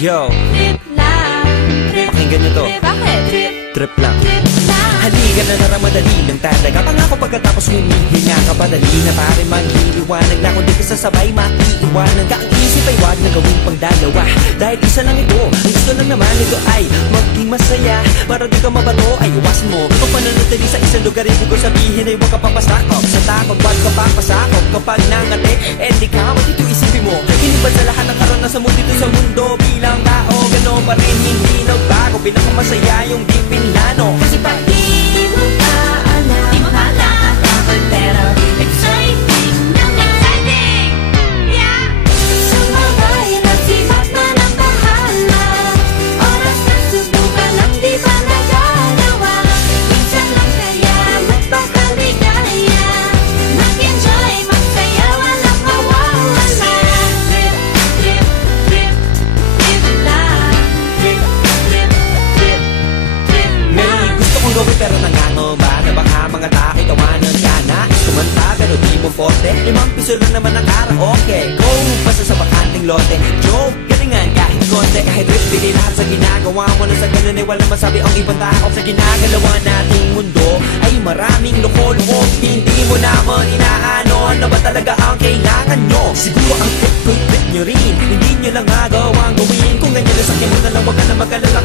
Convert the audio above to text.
Yo, Trip lang, trip, pakinggan nyo to. trip, bakit? Trip, Trip lang. trip lang. Halika na naramadali ng talaga. Pangako pagkatapos humihinga ka pa. Dali na pare maghiliwanag na kung di ka sasabay maiiwanan ka. Ang isip ay wag na gawing pangdalawa, dahil isa lang ito. Ang gusto lang naman ito ay maging masaya. Para di ka mabato ay iwasan mo ang pananatili sa isang lugar. Hindi ko sabihin ay huwag ka papasakop sa takot, wag ka papasakop. Kapag nangate, eh di ka matito isipin mo. Inibad sa lahat ng karanasan mo dito sa mundo. Bilang tao, gano'n pa rin hindi nagbago. Pinakamasaya yung di pinlano. Kasi pag di mo pa alam, di mo pa natatakot, pero exciting naman. Exciting! Yeah! Sa mga hirap, sibak na ng bahala. Oras na subukan ang di pa nagagawa. Minsan lang kaya magpakaligaya. Mag-enjoy, magsaya, walang mawawala. Trip, trip, trip, trip lang. Trip, trip, trip, trip May lang. gusto kong gawin pero nangangamba na baka mga tao'y tawanan ka na. Kumanta pero di mo forte, 5 piso lang naman ang karaoke. Go, basta sa bakanting lote. Joke, galingan kahit konti. Kahit rip, bigay lahat sa ginagawa mo. Na sa ganun ay walang masabi ang ibang tao. Sa ginagalawa nating mundo ay maraming loko-loko. Hindi mo naman inaano, ano ba talaga ang kailangan nyo? Siguro ang trip ko'y trip nyo rin. Hindi nyo lang agawang gawin. Kung ganyan na sakyan mo na lang, wag ka na mag-alala.